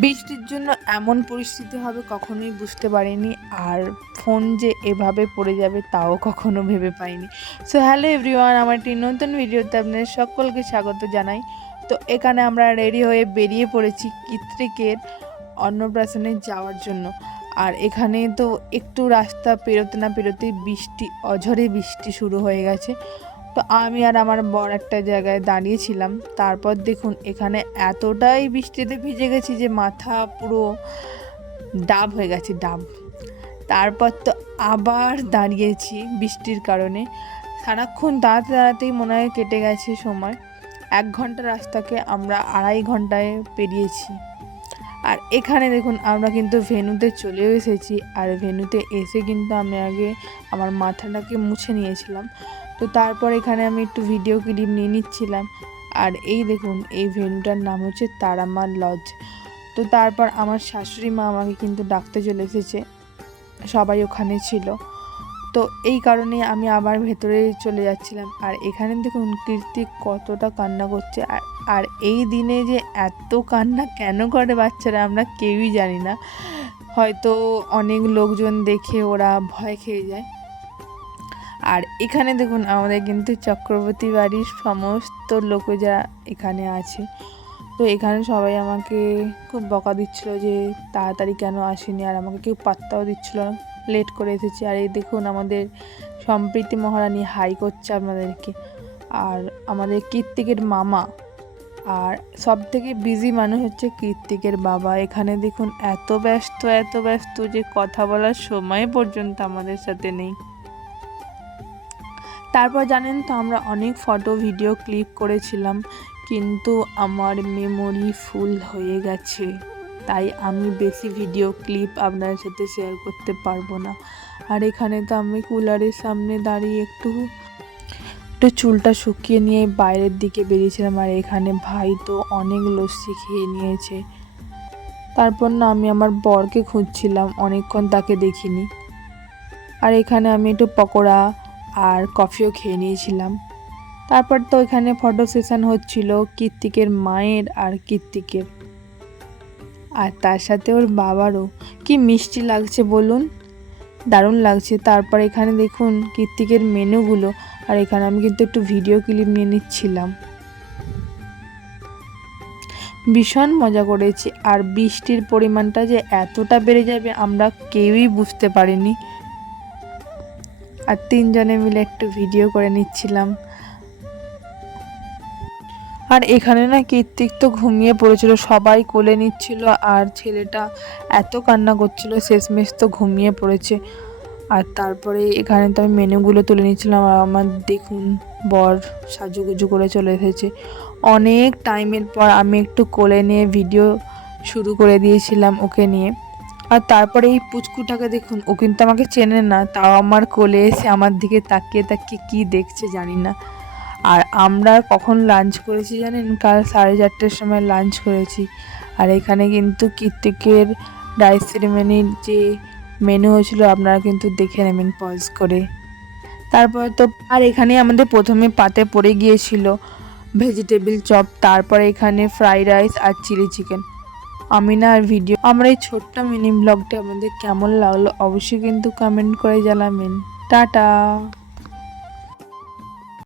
বৃষ্টির জন্য এমন পরিস্থিতি হবে কখনোই বুঝতে পারিনি, আর ফোন যে এভাবে পড়ে যাবে তাও কখনো ভেবে পাইনি। সো হ্যালো এভরিওয়ান, আমার একটি নতুন ভিডিওতে আপনাদের সকলকে স্বাগত জানাই। তো এখানে আমরা রেডি হয়ে বেরিয়ে পড়েছি কৃত্রিকের অন্নপ্রাশনে যাওয়ার জন্য। আর এখানে তো একটু রাস্তা পেরোতে না পেরোতেই বৃষ্টি, অঝরে বৃষ্টি শুরু হয়ে গেছে। তো আমি আর আমার বর একটা জায়গায় দাঁড়িয়েছিলাম। তারপর দেখুন এখানে এতটাই বৃষ্টিতে ভিজে গেছি যে মাথা পুরো ডাব হয়ে গেছে, ডাব। তারপর তো আবার দাঁড়িয়েছি বৃষ্টির কারণে। সারাক্ষণ দাঁড়াতে দাঁড়াতেই মনে হয় কেটে গেছে সময়। 1 ঘন্টা রাস্তাকে আমরা 2.5 ঘন্টায় পেরিয়েছি। আর এখানে দেখুন আমরা কিন্তু ভেন্যুতে চলেও এসেছি। আর ভেন্যুতে এসে কিন্তু আমি আগে আমার মাথাটাকে মুছে নিয়েছিলাম। তো তারপর এখানে আমি একটু ভিডিও ক্লিপ নিয়ে নিচ্ছিলাম। আর এই দেখুন এই ভেন্যুটার নাম হচ্ছে তারামা লজ। তো তারপর আমার শাশুড়ি মা আমাকে কিন্তু ডাকতে চলে এসেছে, সবাই ওখানে ছিল। তো এই কারণে আমি আবার ভেতরে চলে যাচ্ছিলাম। আর এখানে দেখুন কৃত্তিক কতটা কান্না করছে। আর এই দিনে যে এত কান্না কেন করে বাচ্চারা আমরা কেউই জানি না। হয়তো অনেক লোকজন দেখে ওরা ভয় খেয়ে যায়। আর এখানে দেখুন আমাদের কিন্তু চক্রবর্তী বাড়ির সমস্ত লোকেরা এখানে আছে। তো এখানে সবাই আমাকে খুব বকা দিচ্ছিল যে তাড়াতাড়ি কেন আসেনি, আর আমাকে কেউ পাত্তাও দিচ্ছিল না, লেট করে এসেছি। আর এই দেখুন আমাদের সম্প্রীতি মহারানী হাই করছে আপনাদেরকে। আর আমাদের কৃত্তিকের মামা, আর সব থেকে বিজি মানুষ হচ্ছে কৃত্তিকের বাবা। এখানে দেখুন এত ব্যস্ত যে কথা বলার সময় পর্যন্ত আমাদের সাথে নেই। তারপর জানেন তো আমরা অনেক ফটো ভিডিও ক্লিক করেছিলাম, কিন্তু আমার মেমোরি ফুল হয়ে গেছে, তাই আমি বেশি ভিডিও ক্লিপ আপনার সাথে শেয়ার করতে পারবো না। আর এখানে তো আমি কুলারের সামনে দাঁড়িয়ে একটু চুলটা শুকিয়ে নিয়ে বাইরের দিকে বেরিয়েছিলাম। আর এখানে ভাই তো অনেক লস্যি খেয়ে নিয়েছে। তারপর না আমি আমার বরকে খুঁজছিলাম, অনেকক্ষণ তাকে দেখিনি। আর এখানে আমি একটু পকোড়া আর কফিও খেয়ে নিয়েছিলাম। তারপর তো এখানে ফটো সেশন হচ্ছিল কৃত্তিকের মায়ের আর কৃত্তিকের, আর তার সাথে ওর বাবারও। কি মিষ্টি লাগছে বলুন, দারুণ লাগছে। তারপর এখানে দেখুন কৃত্তিকের মেনুগুলো। আর এখানে আমি কিন্তু একটু ভিডিও ক্লিপ নিয়ে নিচ্ছিলাম। ভীষণ মজা করেছি। আর বৃষ্টির পরিমাণটা যে এতটা বেড়ে যাবে আমরা কেউই বুঝতে পারিনি। আর 3 জনে মিলে একটু ভিডিও করে নিচ্ছিলাম। আর এখানে না কৃত্তিক তো ঘুমিয়ে পড়েছিল, সবাই কোলে নিচ্ছিল। আর ছেলেটা এত কান্না করছিল, শেষমেশ তো ঘুমিয়ে পড়েছে। আর তারপরে এখানে তো আমি মেনুগুলো তুলে নিচ্ছিলাম। আর আমার দেখুন বর সাজুগুজু করে চলে এসেছে। অনেক টাইমের পর আমি একটু কোলে নিয়ে ভিডিও শুরু করে দিয়েছিলাম ওকে নিয়ে। আর তারপরে এই পুচকুটাকে দেখুন, ও কিন্তু আমাকে চেনে না, তাও আমার কোলে এসে আমার দিকে তাকিয়ে কী দেখছে জানি না। আর আমরা কখন লাঞ্চ করেছি জানেন? কাল 4:30টার সময় লাঞ্চ করেছি। আর এখানে কিন্তু কৃত্তিকের ডাইস সেরিমনির যে মেনু হয়েছিল আপনারা কিন্তু দেখে নেবেন পজ করে। তারপর তো আর এখানে আমাদের প্রথমে পাতে পড়ে গিয়েছিল ভেজিটেবিল চপ, তারপরে এখানে ফ্রাইড রাইস আর চিলি চিকেন। আমি না আর ভিডিও, আমার এই ছোট্ট মিনি ব্লগটা আপনাদের কেমন লাগলো অবশ্যই কিন্তু কমেন্ট করে জানাবেন। টাটা।